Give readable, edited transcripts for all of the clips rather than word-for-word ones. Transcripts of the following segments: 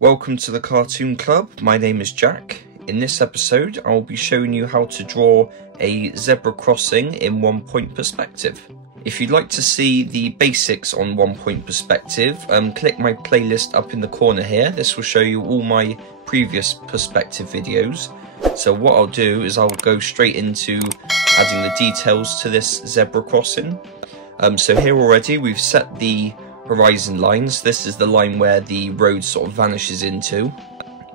Welcome to the Cartoon Club. My name is Jack. In this episode, I'll be showing you how to draw a zebra crossing in 1-point perspective. If you'd like to see the basics on 1-point perspective, click my playlist up in the corner here. This will show you all my previous perspective videos. So what I'll do is I'll go straight into adding the details to this zebra crossing. So here already we've set the horizon lines. This is the line where the road sort of vanishes into,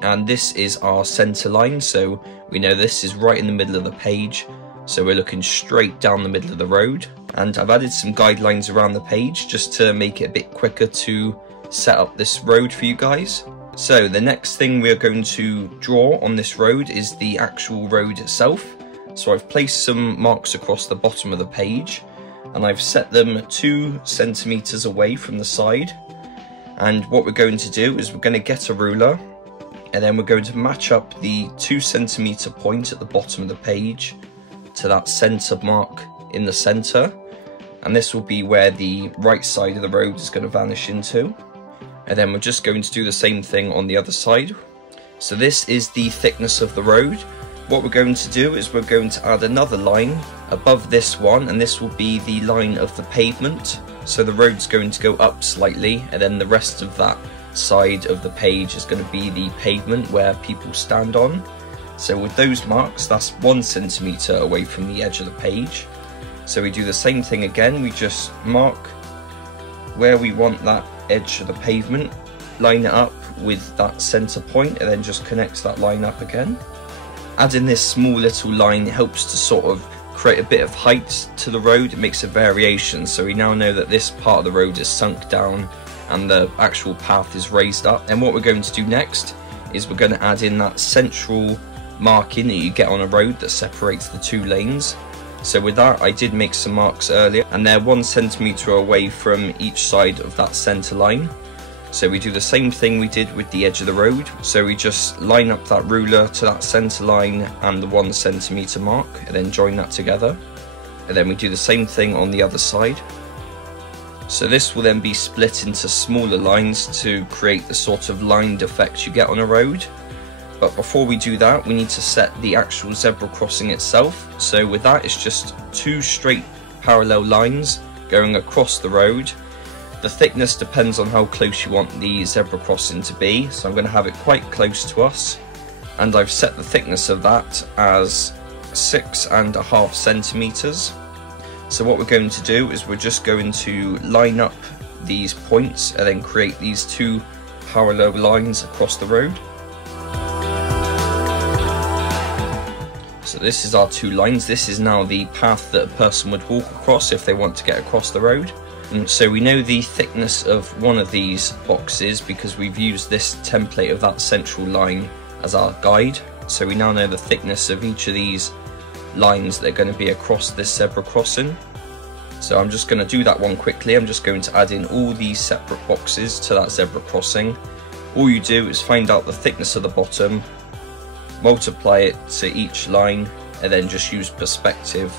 and this is our center line, so we know this is right in the middle of the page, so we're looking straight down the middle of the road. And I've added some guidelines around the page just to make it a bit quicker to set up this road for you guys. So the next thing we're going to draw on this road is the actual road itself. So I've placed some marks across the bottom of the page, and I've set them 2 centimeters away from the side. And what we're going to do is we're going to get a ruler, and then we're going to match up the 2 centimeter point at the bottom of the page to that center mark in the center, and this will be where the right side of the road is going to vanish into. And then we're just going to do the same thing on the other side. So this is the thickness of the road. What we're going to do is we're going to add another line above this one, and this will be the line of the pavement. So the road's going to go up slightly, and then the rest of that side of the page is going to be the pavement where people stand on. So with those marks, that's 1 centimeter away from the edge of the page. So we do the same thing again, we just mark where we want that edge of the pavement, line it up with that center point, and then just connect that line up again. Adding this small little line helps to sort of create a bit of height to the road. It makes a variation, so we now know that this part of the road is sunk down and the actual path is raised up. And what we're going to do next is we're going to add in that central marking that you get on a road that separates the 2 lanes. So with that, I did make some marks earlier, and they're 1 centimeter away from each side of that center line. So we do the same thing we did with the edge of the road. So we just line up that ruler to that center line and the 1 centimeter mark, and then join that together. And then we do the same thing on the other side. So this will then be split into smaller lines to create the sort of lined effect you get on a road. But before we do that, we need to set the actual zebra crossing itself. So with that, it's just 2 straight parallel lines going across the road. The thickness depends on how close you want the zebra crossing to be, so I'm going to have it quite close to us, and I've set the thickness of that as 6.5 centimeters. So what we're going to do is we're just going to line up these points and then create these 2 parallel lines across the road. So this is our 2 lines. This is now the path that a person would walk across if they want to get across the road. So we know the thickness of one of these boxes because we've used this template of that central line as our guide. So we now know the thickness of each of these lines that are going to be across this zebra crossing. So I'm just going to do that one quickly. I'm just going to add in all these separate boxes to that zebra crossing. All you do is find out the thickness of the bottom, multiply it to each line, and then just use perspective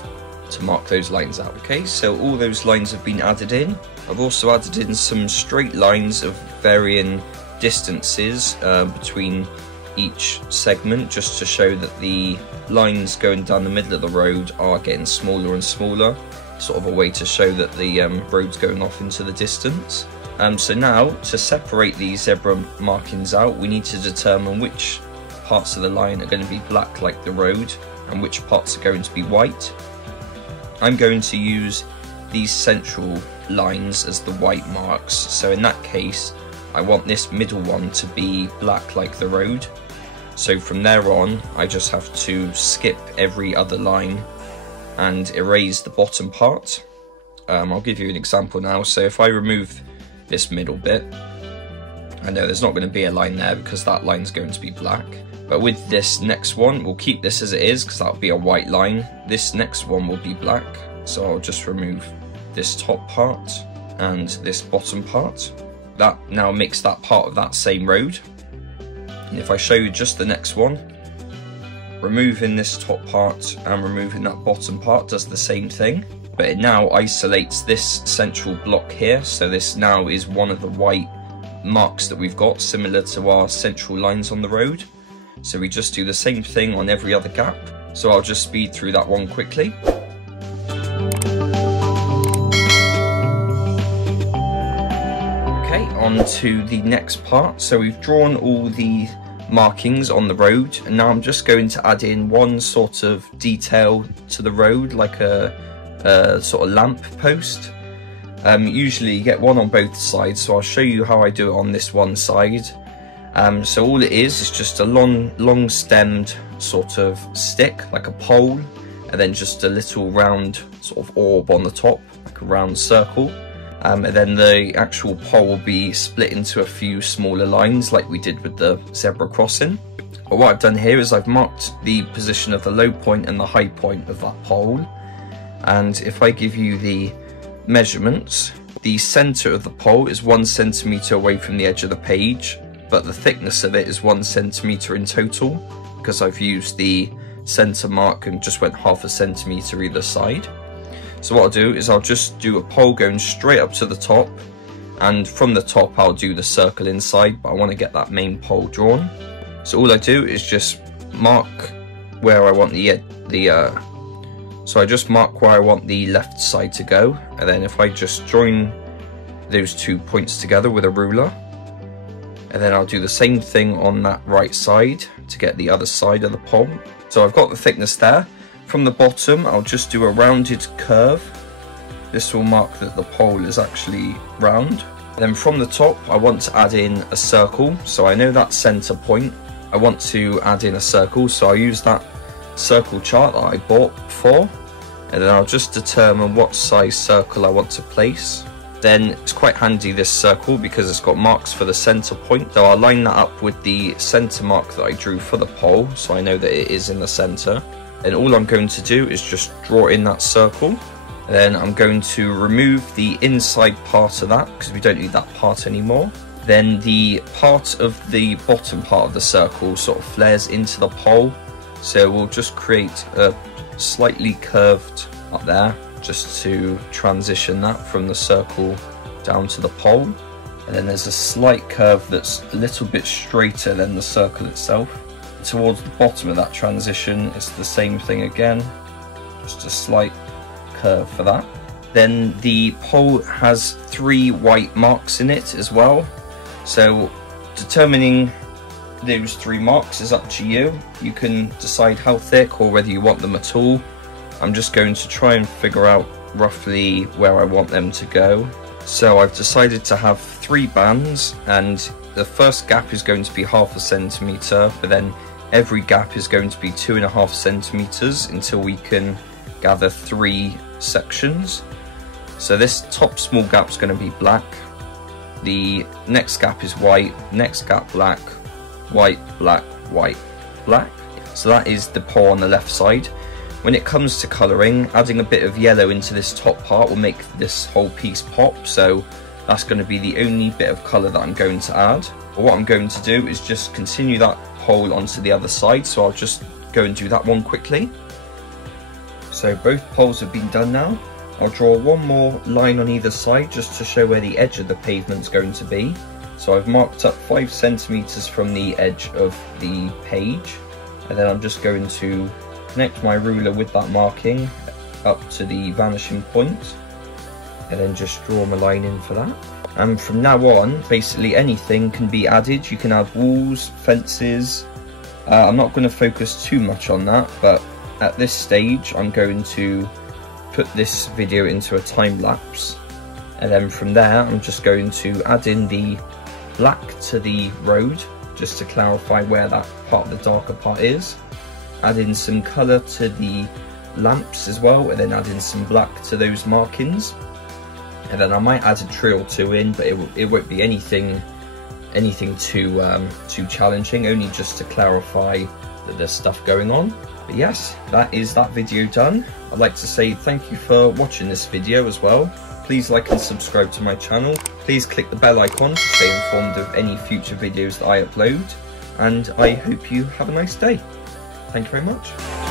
to mark those lines out. Okay, so all those lines have been added in. I've also added in some straight lines of varying distances between each segment, just to show that the lines going down the middle of the road are getting smaller and smaller, sort of a way to show that the road's going off into the distance. So now, to separate these zebra markings out, we need to determine which parts of the line are going to be black like the road and which parts are going to be white. I'm going to use these central lines as the white marks, so in that case I want this middle one to be black like the road. So from there on I just have to skip every other line and erase the bottom part. I'll give you an example now. So if I remove this middle bit, I know there's not going to be a line there because that line's going to be black. But with this next one, we'll keep this as it is because that'll be a white line. This next one will be black, so I'll just remove this top part and this bottom part. That now makes that part of that same road. And if I show you just the next one, removing this top part and removing that bottom part does the same thing, but it now isolates this central block here. So this now is one of the white marks that we've got, similar to our central lines on the road. So we just do the same thing on every other gap. So I'll just speed through that one quickly. Okay, on to the next part. So we've drawn all the markings on the road, and now I'm just going to add in one sort of detail to the road, like a sort of lamp post. Usually you get one on both sides, so I'll show you how I do it on this one side. So all it is just a long stemmed sort of stick, like a pole, and then just a little round sort of orb on the top, like a round circle. And then the actual pole will be split into a few smaller lines like we did with the zebra crossing. But what I've done here is I've marked the position of the low point and the high point of that pole. And if I give you the measurements, the center of the pole is 1 centimeter away from the edge of the page, but the thickness of it is 1 centimeter in total, because I've used the center mark and just went 0.5 centimeter either side. So what I'll do is I'll just do a pole going straight up to the top, and from the top I'll do the circle inside, but I want to get that main pole drawn. So all I do is just mark where I want so I just mark where I want the left side to go, and then if I just join those 2 points together with a ruler, and then I'll do the same thing on that right side to get the other side of the pole. So I've got the thickness there. From the bottom, I'll just do a rounded curve. This will mark that the pole is actually round. Then from the top, I want to add in a circle. So I know that center point. I want to add in a circle, so I'll use that circle chart that I bought before, and then I'll just determine what size circle I want to place. Then it's quite handy, this circle, because it's got marks for the center point. So I'll line that up with the center mark that I drew for the pole, so I know that it is in the center. And all I'm going to do is just draw in that circle. And then I'm going to remove the inside part of that, because we don't need that part anymore. Then the part of the bottom part of the circle sort of flares into the pole, so we'll just create a slightly curved up there, just to transition that from the circle down to the pole. And then there's a slight curve that's a little bit straighter than the circle itself. Towards the bottom of that transition, it's the same thing again, just a slight curve for that. Then the pole has 3 white marks in it as well, so determining those 3 marks is up to you. You can decide how thick or whether you want them at all. I'm just going to try and figure out roughly where I want them to go. So I've decided to have 3 bands, and the first gap is going to be 0.5 centimeter, but then every gap is going to be 2.5 centimeters until we can gather 3 sections. So this top small gap is going to be black, the next gap is white, next gap black, white, black, white, black. So that is the pole on the left side. When it comes to colouring, adding a bit of yellow into this top part will make this whole piece pop, so that's going to be the only bit of colour that I'm going to add. But what I'm going to do is just continue that pole onto the other side, so I'll just go and do that one quickly. So both poles have been done now. I'll draw one more line on either side just to show where the edge of the pavement's going to be. So I've marked up 5 centimeters from the edge of the page, and then I'm just going to connect my ruler with that marking up to the vanishing point, and then just draw my line in for that. And from now on, basically anything can be added. You can add walls, fences. I'm not going to focus too much on that, but at this stage I'm going to put this video into a time lapse, and then from there I'm just going to add in the black to the road just to clarify where that part of the darker part is, add in some colour to the lamps as well, and then add in some black to those markings. And then I might add a tree or 2 in, but it won't be anything too challenging, only just to clarify that there's stuff going on. But yes, that is that video done. I'd like to say thank you for watching this video as well. Please like and subscribe to my channel. Please click the bell icon to stay informed of any future videos that I upload. And I hope you have a nice day. Thank you very much.